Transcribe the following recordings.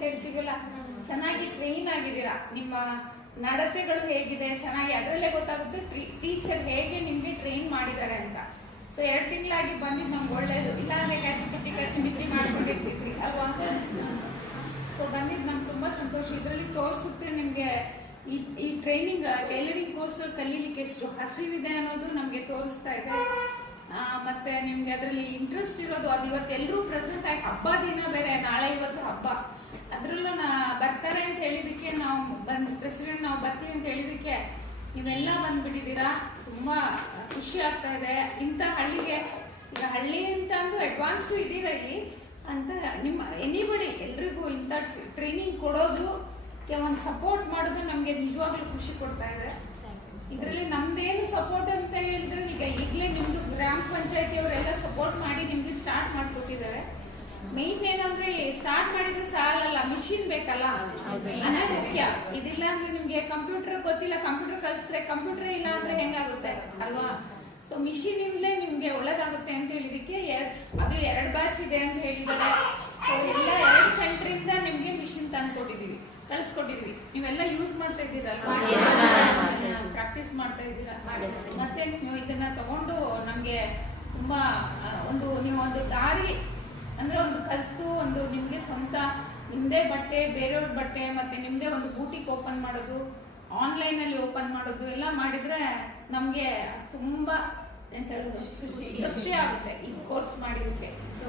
ಅಂತ ಹೇಳ್ತೀವಲ್ಲ, ಚೆನ್ನಾಗಿ ಟ್ರೈನ್ ಆಗಿದ್ದೀರಾ. ನಿಮ್ಮ ನಡತೆಗಳು ಹೇಗಿದೆ ಚೆನ್ನಾಗಿ ಅದರಲ್ಲೇ ಗೊತ್ತಾಗುತ್ತೆ ಟೀಚರ್ ಹೇಗೆ ನಿಮ್ಗೆ ಟ್ರೈನ್ ಮಾಡಿದ್ದಾರೆ ಅಂತ. ಸೊ 2 ತಿಂಗಳಾಗಿ ಬಂದಿದ್ದು ನಮ್ಗೆ ಒಳ್ಳೇದು, ಇಲ್ಲಾಂದ್ರೆ ಕಚ್ಚಿ ಮಿಚ್ಚಿ ಮಾಡ್ಕೊಂಡಿರ್ತಿದ್ರಿ ಅಲ್ವಾ. ಸೊ ಬಂದಿದ್ದು ನಮ್ಗೆ ತುಂಬಾ ಸಂತೋಷ. ಇದರಲ್ಲಿ ತೋರಿಸುತ್ತೆ ನಿಮ್ಗೆ ಈ ಟ್ರೈನಿಂಗ್ ಟೈಲರಿಂಗ್ ಕೋರ್ಸ್ ಕಲೀಲಿಕ್ಕೆ ಎಷ್ಟು ಹಸಿವಿದೆ ಅನ್ನೋದು ನಮ್ಗೆ ತೋರಿಸ್ತಾ ಇದೆ. ಮತ್ತೆ ನಿಮ್ಗೆ ಅದರಲ್ಲಿ ಇಂಟ್ರೆಸ್ಟ್ ಇರೋದು, ಅದು ಇವತ್ತು ಎಲ್ಲರೂ ಪ್ರೆಸೆಂಟ್ ಆಗಿ, ಹಬ್ಬ ದಿನ ಬೇರೆ, ನಾಳೆ ಇವತ್ತು ಹಬ್ಬ, ಅದ್ರಲ್ಲೂ ಬರ್ತಾರೆ ಅಂತ ಹೇಳಿದಕ್ಕೆ ನಾವು ಪ್ರೆಸಿಡೆಂಟ್ ನಾವು ಬರ್ತೀವಿ ಅಂತ ಹೇಳಿದಕ್ಕೆ ನೀವೆಲ್ಲ ಬಂದ್ಬಿಟ್ಟಿದ್ದೀರಾ. ತುಂಬಾ ಖುಷಿ ಆಗ್ತಾ ಇದೆ. ಇಂಥ ಹಳ್ಳಿಗೆ, ಈಗ ಹಳ್ಳಿ ಅಂತ ಅಂದು ಅಡ್ವಾನ್ಸ್ಗೂ ಇದ್ದೀರಾ ಇಲ್ಲಿ ಅಂತ, ನಿಮ್ಮ ಎನಿಬಡಿ ಎಲ್ರಿಗೂ ಇಂಥ ಟ್ರೈನಿಂಗ್ ಕೊಡೋದು, ಒಂದು ಸಪೋರ್ಟ್ ಮಾಡೋದು ನಮಗೆ ನಿಜವಾಗ್ಲೂ ಖುಷಿ ಕೊಡ್ತಾ ಇದೆ. ಇದರಲ್ಲಿ ನಮ್ದೇನು ಸಪೋರ್ಟ್ ಅಂತ ಹೇಳಿದ್ರೆ, ಈಗಲೇ ನಿಮ್ದು ಗ್ರಾಮ ಪಂಚಾಯತಿ ಅವರೆಲ್ಲ ಸಪೋರ್ಟ್ ಮಾಡಿ ನಿಮ್ಗೆ ಸ್ಟಾರ್ಟ್ ಮಾಡಿಕೊಟ್ಟಿದ್ದಾರೆ. ಮೇನ್ ಏನಂದ್ರೆ ಸ್ಟಾರ್ಟ್ ಮಾಡಿದ್ರೆ ಸಾಲಲ್ಲ, ಮಿಷಿನ್ ಬೇಕಲ್ಲ, ಅದೇ ಮುಖ್ಯ. ಇದಿಲ್ಲ ಅಂದ್ರೆ ನಿಮ್ಗೆ ಕಂಪ್ಯೂಟರ್ ಗೊತ್ತಿಲ್ಲ, ಕಂಪ್ಯೂಟರ್ ಕಲಿಸ್ರೆ, ಕಂಪ್ಯೂಟರ್ ಇಲ್ಲ ಅಂದ್ರೆ ಹೆಂಗಾಗುತ್ತೆ ಅಲ್ವಾ. ಸೊ ಮಿಷಿನ್ ಇಂದಲೇ ನಿಮ್ಗೆ ಒಳ್ಳೇದಾಗುತ್ತೆ ಅಂತ ಹೇಳಿದಕ್ಕೆ ಅದು 2 ಬ್ಯಾಚ್ ಇದೆ ಅಂತ ಹೇಳಿದ್ದಾರೆ. ಸೊ ಎಲ್ಲ 2 ಸೆಂಟ್ರಿಂದ ನಿಮ್ಗೆ ಮಿಷಿನ್ ತಂದ್ಕೊಟ್ಟಿದೀವಿ, ಕಳಿಸ್ಕೊಟ್ಟಿದ್ವಿ. ನೀವೆಲ್ಲ ಯೂಸ್ ಮಾಡ್ತಾ ಇದ್ದೀರಲ್ವಾ, ಪ್ರಾಕ್ಟೀಸ್ ಮಾಡ್ತಾ ಇದ್ದೀರಾ. ಮತ್ತೆ ನೀವು ಇದನ್ನ ತಗೊಂಡು ನಮ್ಗೆ ತುಂಬಾ ನೀವು ಒಂದು ದಾರಿ ಅಂದ್ರೆ ಒಂದು ಕಲ್ತು ಒಂದು ನಿಮ್ಗೆ ಸ್ವಂತ ನಿಮ್ದೇ ಬಟ್ಟೆ, ಬೇರೆಯವ್ರ ಬಟ್ಟೆ, ಮತ್ತೆ ನಿಮ್ದೇ ಒಂದು ಬೂಟಿಕ್ ಓಪನ್ ಮಾಡೋದು, ಆನ್ಲೈನ್ ಅಲ್ಲಿ ಓಪನ್ ಮಾಡೋದು ಎಲ್ಲ ಮಾಡಿದ್ರೆ ನಮ್ಗೆ ತುಂಬಾ ಎಂತ ಹೇಳೋದು ಖುಷಿ ಆಗುತ್ತೆ ಈ ಕೋರ್ಸ್ ಮಾಡಿದಕ್ಕೆ. ಸೊ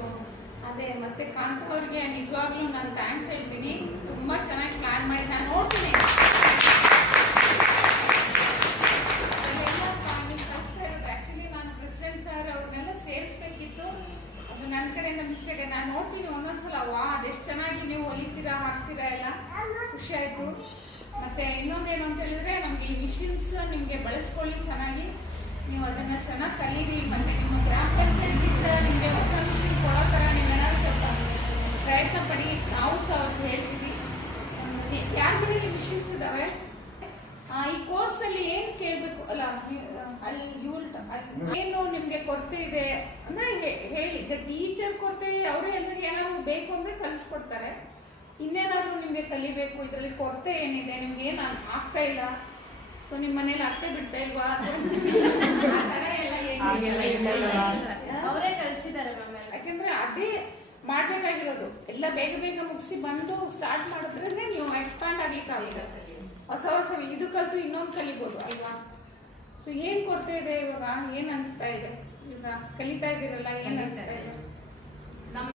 ಅದೇ ಮತ್ತೆ ಕಾಂತ ಅವ್ರಿಗೆ ನಿಜವಾಗ್ಲೂ ನಾನು ಥ್ಯಾಂಕ್ಸ್ ಹೇಳ್ತೀನಿ. ತುಂಬಾ ಚೆನ್ನಾಗಿ ಪ್ಲಾನ್ ಮಾಡಿ ನಾನು ನೋಡ್ತೀನಿ ಕಳಿಸ್ತಾ ಇರೋದು. ಆಕ್ಚುಲಿ ನಾನು ಪ್ರೆಸಿಡೆಂಟ್ ಸರ್ ಅವ್ರನ್ನೆಲ್ಲ ಸೇರಿಸ್ಬೇಕಿತ್ತು, ಅದು ನನ್ನ ಕಡೆಯಿಂದ ಮಿಸ್ಟೇಕ್. ನಾನು ನೋಡ್ತೀನಿ ಒಂದೊಂದ್ಸಲ, ಅದೆಷ್ಟು ಚೆನ್ನಾಗಿ ನೀವು ಹೊಲಿತೀರಾ, ಹಾಕ್ತೀರಾ, ಎಲ್ಲ ಖುಷಿ ಆಯ್ತು. ಮತ್ತೆ ಇನ್ನೊಂದೇನು ಅಂತ ಹೇಳಿದ್ರೆ, ನಮ್ಗೆ ಈ ಮಿಷಿನ್ಸ್ ನಿಮ್ಗೆ ಬಳಸ್ಕೊಳ್ಳಿ ಚೆನ್ನಾಗಿ, ನೀವು ಅದನ್ನ ಚೆನ್ನಾಗಿ ಕಲೀರಿ. ಮತ್ತೆ ನಿಮ್ಮ ಗ್ರಾಮ ಪಂಚಾಯತಿಂದ ನಿಮ್ಗೆ ಹೊಸ ಮಿಷಿನ್ ಕೊಡೋ ಥರ ನೀವೇನಾದ್ರು ಸ್ವಲ್ಪ ಪ್ರಯತ್ನ ಪಡಿ. ನಾವು ಸಹ ಅವ್ರಿಗೆ ಹೇಳ್ತೀವಿ. ಯಾರ ಮನೇಲಿ ಮಿಷಿನ್ಸ್ ಇದಾವೆ, ಈ ಕೋರ್ಸ್ ಅಲ್ಲಿ ಏನ್ ಕೇಳ್ಬೇಕು ಅಲ್ಲ, ಏನು ನಿಮ್ಗೆ ಕೊರತೆ ಇದೆ ಅಂದ್ರೆ ಹೇಳಿ. ಈಗ ಟೀಚರ್ ಕೊರತೆ ಅವ್ರು ಹೇಳಿದಾಗ ಏನಾದ್ರು ಬೇಕು ಅಂದ್ರೆ ಕಲಿಸ್ಕೊಡ್ತಾರೆ. ಇನ್ನೇನಾದ್ರು ನಿಮ್ಗೆ ಕಲಿಬೇಕು, ಇದ್ರಲ್ಲಿ ಕೊರತೆ ಏನಿದೆ, ನಿಮ್ಗೆ ಏನ್ ಆಗ್ತಾ ಇಲ್ಲ, ನಿಮ್ ಮನೇಲಿ ಅತ್ತೆ ಬಿಡ್ತಾ ಇಲ್ವಾ, ಅವರೇ ಕಲಿಸಿದ್ದಾರೆ. ಯಾಕಂದ್ರೆ ಅದೇ ಮಾಡ್ಬೇಕಾಗಿರೋದು. ಎಲ್ಲ ಬೇಗ ಬೇಗ ಮುಗಿಸಿ ಬಂದು ಸ್ಟಾರ್ಟ್ ಮಾಡಿದ್ರೆ ನೀವು ಎಕ್ಸ್ಪಾಂಡ್ ಆಗ್ಲಿಕ್ಕೆ ಆಗಿಲ್ಲ. ಹೊಸ ಇದು ಕಲ್ತು ಇನ್ನೊಂದು ಕಲಿಬೋದು ಅಲ್ವಾ. ಸೊ ಏನ್ ಕೊರತೆ ಇದೆ ಇವಾಗ, ಏನ್ ಅನ್ಸ್ತಾ ಇದೆ, ಈಗ ಕಲಿತಾ ಇದ್ದೀರಲ್ಲ, ಏನ್ ಅನ್ಸ್ತಾ ಇದೆ?